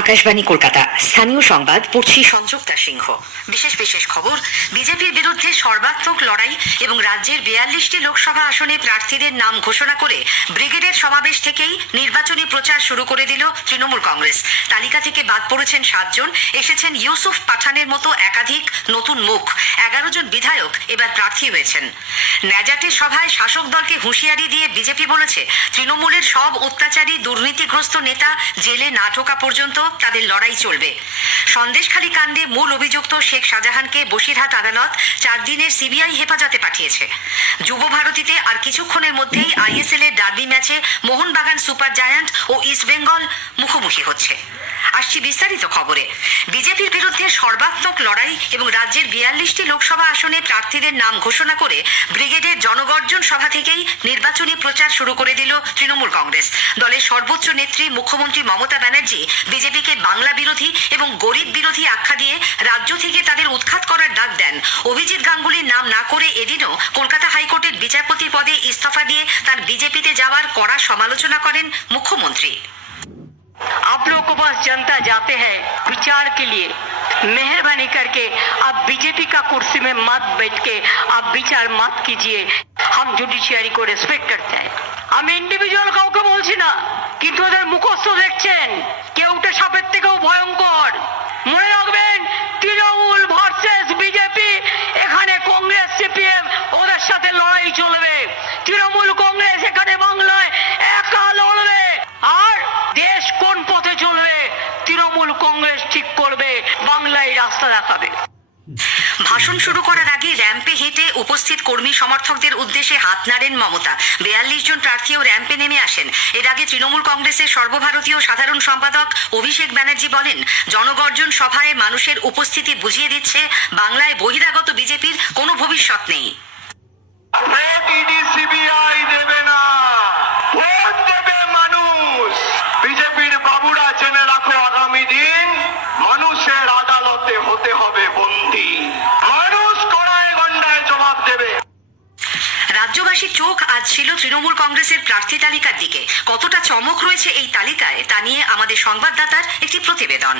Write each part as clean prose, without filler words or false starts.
আকাশবাণী কলকাতা স্থানীয় সংবাদ পড়ছি সংযুক্তা সিংহ। বিশেষ বিশেষ খবর। বিজেপির বিরুদ্ধে সর্বাত্মক লড়াই এবং রাজ্যের 42টি লোকসভা আসনে প্রার্থীদের নাম ঘোষণা করে ব্রিগেডের সমাবেশ থেকেই নির্বাচনী প্রচার শুরু করে দিল তৃণমূল কংগ্রেস। তালিকা থেকে বাদ পড়েছেন 7 জন, এসেছেন ইউসুফ পাঠানের মতো একাধিক নতুন মুখ। 11 জন বিধায়ক এবার প্রার্থী হয়েছেন। ন্যাজাটের সভায় শাসক দলকে হুঁশিয়ারি দিয়ে বিজেপি বলেছে, তৃণমূলের সব অত্যাচারী দুর্নীতিগ্রস্ত নেতা জেলে না ঢোকা পর্যন্ত তাদের লড়াই চলবে। সন্দেশখালী কাণ্ডে মূল অভিযুক্ত শেখ শাহজাহানকে বসিরহাট আদালত 4 দিনের সিবিআই হেফাজতে পাঠিয়েছে। যুব ভারতীতে আর কিছুক্ষণের মধ্যেই আইএসএল এর ডার্বি ম্যাচে মোহনবাগান সুপার জায়ান্ট ও ইস্টবেঙ্গল মুখোমুখি হচ্ছে। আসছি বিস্তারিত খবরে। বিজেপির বিরুদ্ধে সর্বাত্মক লড়াই এবং রাজ্যের 42টি লোকসভা আসনে প্রার্থীদের নাম ঘোষণা করে ব্রিগেডের জনগর্জন সভা থেকেই নির্বাচনী প্রচার শুরু করে দিল তৃণমূল কংগ্রেস। দলের সর্বোচ্চ নেত্রী মুখ্যমন্ত্রী মমতা ব্যানার্জি বিজেপিকে বাংলা বিরোধী এবং গরিব বিরোধী আখ্যা দিয়ে রাজ্য থেকে তাদের উৎখাত করার ডাক দেন। অভিজিৎ গাঙ্গুলির নাম না করে এদিনও কলকাতা হাইকোর্টের বিচারপতি পদে ইস্তফা দিয়ে তার বিজেপিতে যাওয়ার কড়া সমালোচনা করেন মুখ্যমন্ত্রী। आप लोगों के पास जनता जाते हैं विचार के लिए, मेहरबानी करके आप बीजेपी का कुर्सी में मत बैठ के आप विचार मत कीजिए। हम जुडिशियरी को रेस्पेक्ट करते हैं। আমি ইন্ডিভিজুয়াল কাউকে বলছি না, কিন্তু ওদের মুখস্থ দেখছেন কেউটা সাপের থেকেও ভয়ঙ্কর। মনে রাখবেন, তৃণমূল ভার্সেস বিজেপি, এখানে কংগ্রেস সিপিএম ওদের সাথে লড়াই চলবে। তৃণমূল কংগ্রেস এখানে বাংলায় একা লড়বে। আর দেশ কোন পথে চলবে তৃণমূল কংগ্রেস ঠিক করবে, বাংলায় রাস্তা দেখাবে। ভাষণ শুরু করার আগে র্যাম্পে হেঁটে উপস্থিত কর্মী সমর্থকদের উদ্দেশ্যে হাত নাড়েন মমতা। 42 জন প্রার্থীও র্যাম্পে নেমে আসেন। এর আগে তৃণমূল কংগ্রেসের সর্বভারতীয় সাধারণ সম্পাদক অভিষেক ব্যানার্জি বলেন, জনগর্জন সভায় মানুষের উপস্থিতি বুঝিয়ে দিচ্ছে বাংলায় বহিরাগত বিজেপির কোনো ভবিষ্যৎ নেই। সিবিআই দেবে না, ভোট দেবে মানুষ। বিজেপির বাবুরা জেনে রাখো, আগামী দিন মানুষের আদালতে হতে হবে বন্দী। মানুষ কড়ায় গন্ডায় জবাব দেবে। রাজ্যবাসীর চোখ আজ ছিল তৃণমূল কংগ্রেসের প্রার্থী তালিকার দিকে। কতটা চমক রয়েছে এই তালিকায় তা নিয়ে আমাদের সংবাদদাতার একটি প্রতিবেদন।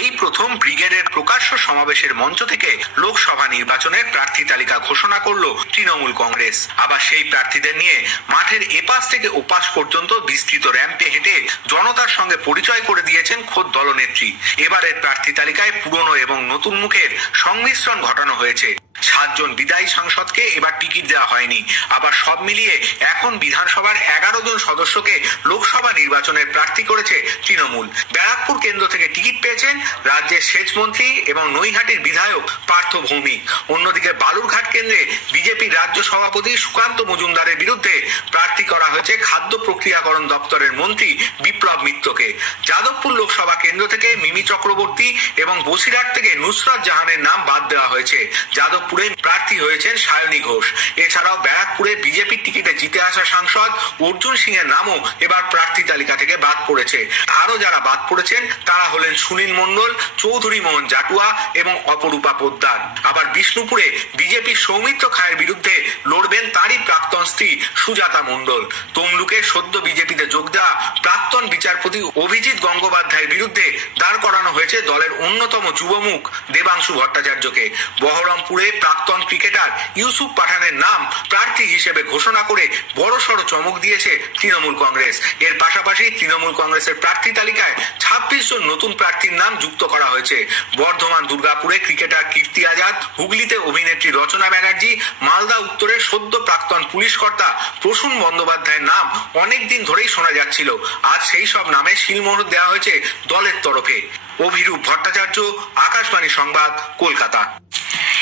এই প্রথম ব্রিগেডের প্রকাশ্য সমাবেশের মঞ্চ থেকে লোকসভা নির্বাচনের প্রার্থী তালিকা ঘোষণা করলো তৃণমূল কংগ্রেস। আবার সেই প্রার্থীদের নিয়ে মাঠের এপাশ থেকে ওপাশ পর্যন্ত বিস্তৃত র্যাম্পে হেঁটে জনতার সঙ্গে পরিচয় করে দিয়েছেন খোদ দলনেত্রী। এবারের প্রার্থী তালিকায় পুরনো এবং নতুন মুখের সংমিশ্রণ ঘটানো হয়েছে। 7 জন বিদায়ী সাংসদকে এবার টিকিট দেওয়া হয়নি। আবার সব মিলিয়ে এখন বিধানসভার 11 জন সদস্যকে লোকসভা নির্বাচনের প্রার্থী করেছে তৃণমূল। ব্যারাকপুর কেন্দ্র থেকে টিকিট পেয়েছেন রাজ্যের সেচ মন্ত্রী এবং নৈহাটির বিধায়ক পার্থ ভৌমিক। অন্যদিকে বালুরঘাট কেন্দ্রে বিজেপির রাজ্য সভাপতি সুকান্ত মজুমদারের বিরুদ্ধে প্রার্থী করা হয়েছে খাদ্য প্রক্রিয়াকরণ দপ্তরের মন্ত্রী বিপ্লব মিত্রকে। যাদবপুর লোকসভা কেন্দ্র থেকে মিমি চক্রবর্তী এবং বসিরহাট থেকে নুসরাত জাহানের নাম বাদ দেওয়া হয়েছে। যাদবপুরে প্রার্থী হয়েছেন সায়নী ঘোষ। এছাড়াও ব্যারাকপুরে বিজেপির টিকিটে জিতে আসা সাংসদ অর্জুন সিং এর নামও এবার প্রার্থী তালিকা থেকে বাদ পড়েছে। আরো যারা বাদ পড়েছেন তারা হলেন সুনীল মণ্ডল, চৌধুরী মোহন জাটুয়া এবং অপরূপা পোদ্দার। আবার বিষ্ণুপুরে বিজেপির সৌমিত্র খায়ের বিরুদ্ধে লড়বেন তারই প্রাক্তন স্ত্রী সুজাতা মণ্ডল। তমলুকে সদ্য বিজেপিতে যোগ দেওয়া প্রাক্তন বিচারপতি অভিজিৎ গঙ্গোপাধ্যায়ের বিরুদ্ধে দাঁড় করানো হয়েছে দলের অন্যতম যুবমুখ দেবাংশু ভট্টাচার্যকে। বহরমপুরে প্রাক্তন ক্রিকেটার ইউসুফ পাঠানের নাম প্রার্থী হিসেবে ঘোষণা করে বড়সড় চমক দিয়েছে তৃণমূল কংগ্রেস। এর পাশাপাশি তৃণমূল কংগ্রেসের প্রার্থী তালিকায় 26 জন নতুন প্রার্থীর নাম যুক্ত করা হয়েছে। বর্ধমান দুর্গাপুরে ক্রিকেটার কীর্তি আজাদ, হুগলিতে অভিনেত্রী রচনা ব্যানার্জি, মালদা উত্তরের সদ্য প্রাক্তন পুলিশ কর্তা প্রসূন বন্দ্যোপাধ্যায়ের নাম অনেকদিন ধরেই শোনা যাচ্ছিল। আজ সেই সব নামে শিলমোহর দেওয়া হয়েছে দলের তরফে। অভিরূপ ভট্টাচার্য, আকাশবাণী সংবাদ, কলকাতা।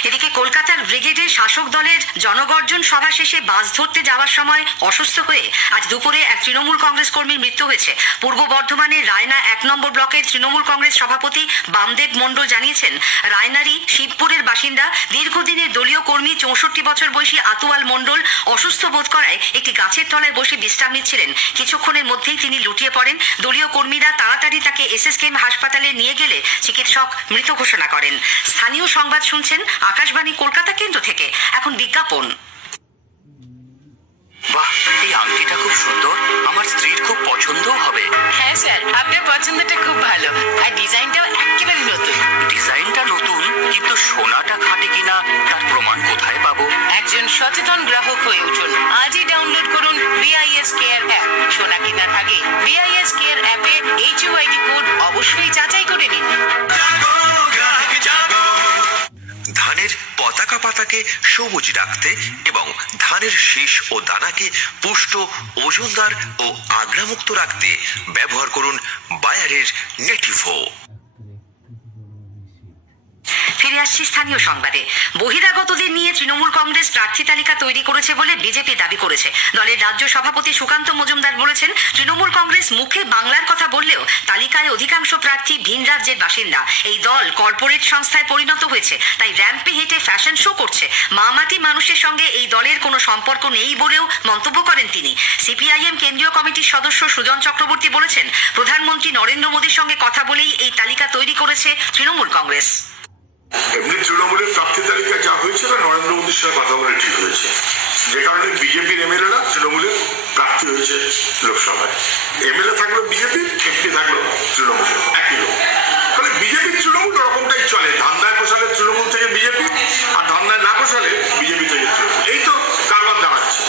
এদিকে কলকাতার ব্রিগেডের শাসক দলের জনগর্জন সভা শেষে বাস ধরতে যাওয়ার সময় অসুস্থ হয়ে আজ দুপুরে এক তৃণমূল কংগ্রেস কর্মীর মৃত্যু হয়েছে। পূর্ব বর্ধমানের রায়না 1 নম্বর ব্লকের তৃণমূল কংগ্রেস সভাপতি বামদেব মণ্ডল জানিয়েছেন, রায়নারই শিবপুরের বাসিন্দা দীর্ঘদিনের দলীয় কর্মী 64 বছর বয়সী আতুয়াল মণ্ডল অসুস্থ বোধ করায় একটি গাছের তলায় বসে বিশ্রাম নিচ্ছিলেন। কিছুক্ষণের মধ্যেই তিনি লুটিয়ে পড়েন। দলীয় কর্মীরা তাড়াতাড়ি তাকে এসএসকেএম হাসপাতালে নিয়ে গেলে চিকিৎসক মৃত ঘোষণা করেন। স্থানীয় সংবাদ শুনছেন আকাশবাণী কলকাতা কেন্দ্র থেকে। এখন বিজ্ঞাপন। বাহ, এই আংটিটা খুব সুন্দর, আমার স্ত্রীর খুব পছন্দও হবে। হ্যাঁ স্যার, আপনার পছন্দটা খুব ভালো। সচেতন গ্রাহক হয়ে উঠুন। আজই ডাউনলোড করুন BIS কেয়ার অ্যাপ। সোনা কেনার আগে BIS কেয়ার অ্যাপে HUID কোড অবশ্যই যাচাই করে নিন। ধানের পতাকা পাতাকে সবুজ রাখতে এবং ধানের শীষ ও দানাকে পুষ্ট, ওজনদার ও আগ্রামুক্ত রাখতে ব্যবহার করুন বায়ারের নেটিভো। ফিরে আসছি স্থানীয় সংবাদে। বহিরাগতদের নিয়ে তৃণমূল কংগ্রেস প্রার্থী তালিকা তৈরি করেছে বলে বিজেপি দাবি করেছে। দলের রাজ্য সভাপতি সুকান্ত মজুমদার বলেছেন, তৃণমূল কংগ্রেস মুখে বাংলার কথা বললেও তালিকায় অধিকাংশ প্রার্থী ভিন রাজ্যের বাসিন্দা। এই দল কর্পোরেট সংস্থায় পরিণত হয়েছে, তাই র্যাম্পে হেঁটে ফ্যাশন শো করছে। মামাটি মানুষের সঙ্গে এই দলের কোনো সম্পর্ক নেই বলেও মন্তব্য করেন তিনি। সিপিআইএম কেন্দ্রীয় কমিটির সদস্য সুজন চক্রবর্তী বলেছেন, প্রধানমন্ত্রী নরেন্দ্র মোদীর সঙ্গে কথা বলেই এই তালিকা তৈরি করেছে তৃণমূল কংগ্রেস। এমনি তৃণমূলের প্রার্থী তালিকা যা হয়েছে তা নরেন্দ্র মোদীর সঙ্গে কথা বলে ঠিক হয়েছে, যে কারণে বিজেপির এমএলএরা তৃণমূলের প্রার্থী হয়েছে লোকসভায়। এমএলএ থাকলো বিজেপি, এমপি থাকলো তৃণমূলের, একই লোক। ফলে বিজেপির তৃণমূল ওরকমটাই চলে, ধান্দায় পোষালে তৃণমূল থেকে বিজেপি, আর ধান্দায় না পোষালে বিজেপি থেকে তৃণমূল, এই তো কারবার দাঁড়াচ্ছে।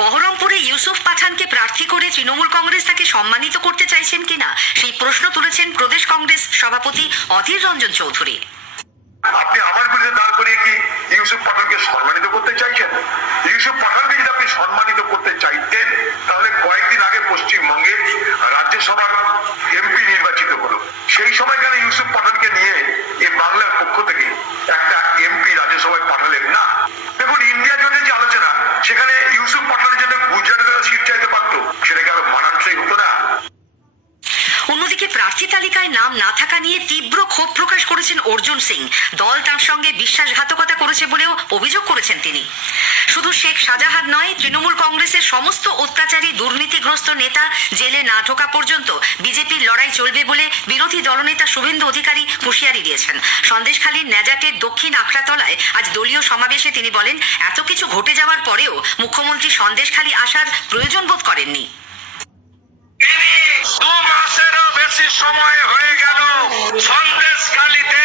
বহরমপুরে ইউসুফ পাঠানকে প্রার্থী করে তৃণমূল কংগ্রেস তাকে সম্মানিত করতে চাইছেন কিনা সেই প্রশ্ন তুলেছেন প্রদেশ কংগ্রেস সভাপতি অধীর রঞ্জন চৌধুরী। আপনি আমার বিরুদ্ধে দাঁড় করিয়ে কি ইউসুফ পাঠানকে সম্মানিত করতে চাইছেন? ইউসুফ পাঠানকে যদি আপনি সম্মানিত করতে চাইতেন, তাহলে কয়েকদিন আগে পশ্চিমবঙ্গে রাজ্যসভার এমপি নির্বাচিত হলো। সেই সময় কেন ইউসুফ পাঠানকে নিয়ে এই বাংলার পক্ষ থেকে একটা এমপি রাজ্যসভায় পাঠালেন না? দেখুন, ইন্ডিয়া জোটের যে আলোচনা, সেখানে ইউসুফ পাঠানের জন্য গুজরাটের সিট চাইতে পারতো, সেটা কেন মানানসই হতো না? অন্যদিকে প্রার্থী তালিকায় নাম না থাকা নিয়ে তীব্র ক্ষোভ প্রকাশ করেছেন অর্জুন সিং। দল তার সঙ্গে বিশ্বাসঘাতকতা করেছে বলেও অভিযোগ করেছেন তিনি। শুধু শেখ শাহজাহান নয়, তৃণমূল কংগ্রেসের সমস্ত অত্যাচারী দুর্নীতিগ্রস্ত নেতা জেলে না ঢোকা পর্যন্ত বিজেপির লড়াই চলবে বলে বিরোধী দলনেতা শুভেন্দু অধিকারী হুঁশিয়ারি দিয়েছেন। সন্দেশখালীর ন্যাজাটের দক্ষিণ আখড়াতলায় আজ দলীয় সমাবেশে তিনি বলেন, এত কিছু ঘটে যাওয়ার পরেও মুখ্যমন্ত্রী সন্দেশখালী আসার প্রয়োজন বোধ করেননি। 2 মাসেরও বেশি সময় হয়ে গেল সন্দেশখালীতে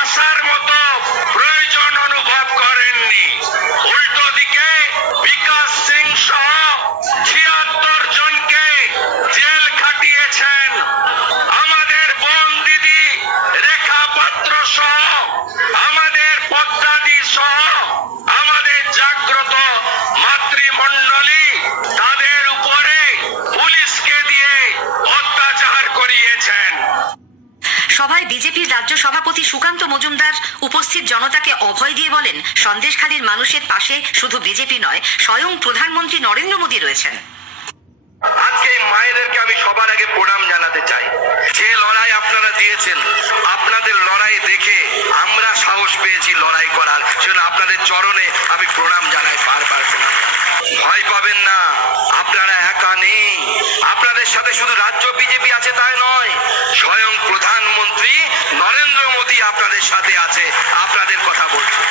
আসার মতো প্রয়োজন অনুভব করেননি। উল্টো দিকে বিকাশ সিং সহ 76 জনকে জেল খাটিয়েছেন। আমাদের বোন দিদি রেখা পাত্র সহ, আমাদের পদ্মাদি সহ, আমাদের জাগ্রত মাতৃমণ্ডলী, তাদের উপরে পুলিশকে দিয়ে অত্যাচার করিয়েছেন। সভায় বিজেপির রাজ্য সভাপতি সুকান্ত মজুমদার উপস্থিত জনতাকে অভয় দিয়ে বলেন, সন্দেশখালীর মানুষের পাশে শুধু বিজেপি নয়, স্বয়ং প্রধানমন্ত্রী নরেন্দ্র মোদী রয়েছেন। আজকে এই মায়েদেরকে আমি সবার আগে প্রণাম জানাতে চাই। যে লড়াই আপনারা দিয়েছেন, আপনাদের লড়াই দেখে আমরা সাহস পেয়েছি লড়াই করার জন্য। আপনাদের চরণে আমি প্রণাম জানাই বারবার। ভয় পাবেন না, আপনারা একা নেই। আপনাদের সাথে শুধু রাজ্য বিজেপি আছে তাই নয়, স্বয়ং প্রধানমন্ত্রী নরেন্দ্র মোদী আপনাদের সাথে আছে, আপনাদের কথা বলছে।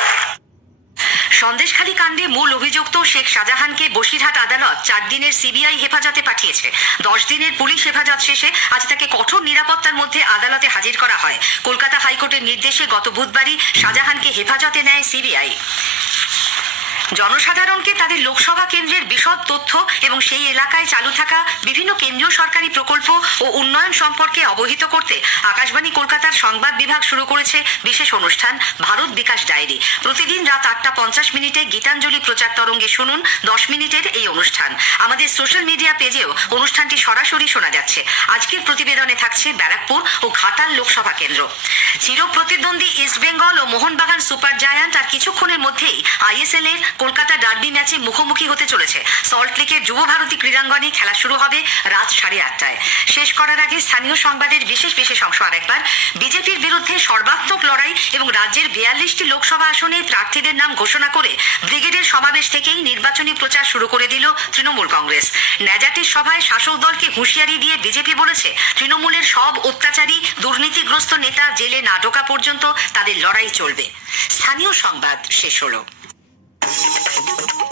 সন্দেশখালী কাণ্ডে মূল অভিযুক্ত শেখ শাহজাহানকে বসিরহাট আদালত 4 দিনের সিবিআই হেফাজতে পাঠিয়েছে। 10 দিনের পুলিশ হেফাজত শেষে আজ তাকে কঠোর নিরাপত্তার মধ্যে আদালতে হাজির করা হয়। কলকাতা হাইকোর্টের নির্দেশে গত বুধবারই শাহজাহানকে হেফাজতে নেয় সিবিআই। জনসাধারণকে তাদের লোকসভা কেন্দ্রের বিশদ তথ্য এবং সেই এলাকায় চালু থাকা বিভিন্ন কেন্দ্রীয় সরকারি প্রকল্প ও উন্নয়ন সম্পর্কে অবহিত করতে আকাশবাণী কলকাতার সংবাদ বিভাগ শুরু করেছে বিশেষ অনুষ্ঠান ভারত বিকাশ ডায়েরি। প্রতিদিন রাত 8:50 গীতাঞ্জলি প্রচার তরঙ্গে শুনুন 10 মিনিটের এই অনুষ্ঠান। আমাদের সোশ্যাল মিডিয়া পেজেও অনুষ্ঠানটি সরাসরি শোনা যাচ্ছে। আজকের প্রতিবেদনে থাকছে ব্যারাকপুর ও ঘাটাল লোকসভা কেন্দ্র। চিরপ্রতিদ্বন্দ্বী ইস্টবেঙ্গল ও মোহনবাগান সুপার জায়ান্ট আর কিছুক্ষণের মধ্যেই আইএসএল এর কলকাতা ডার্বি ম্যাচে মুখোমুখি হতে চলেছে। সল্টলেকের যুব ভারতী ক্রীড়াঙ্গনে খেলা শুরু হবে রাত 8:30টায়। শেষ করার আগে স্থানীয় সংবাদের বিশেষ অংশ আরেকবার। বিজেপির বিরুদ্ধে সর্বাত্মক লড়াই এবং রাজ্যের 42টি লোকসভা আসনে প্রার্থীদের নাম ঘোষণা করে ব্রিগেডের সমাবেশ থেকেই নির্বাচনী প্রচার শুরু করে দিল তৃণমূল কংগ্রেস। ন্যাজাটের সভায় শাসক দলকে হুঁশিয়ারি দিয়ে বিজেপি বলেছে, তৃণমূলের সব অত্যাচারী দুর্নীতিগ্রস্ত নেতা জেলে না ঢোকা পর্যন্ত তাদের লড়াই চলবে। স্থানীয় সংবাদ শেষ হলো।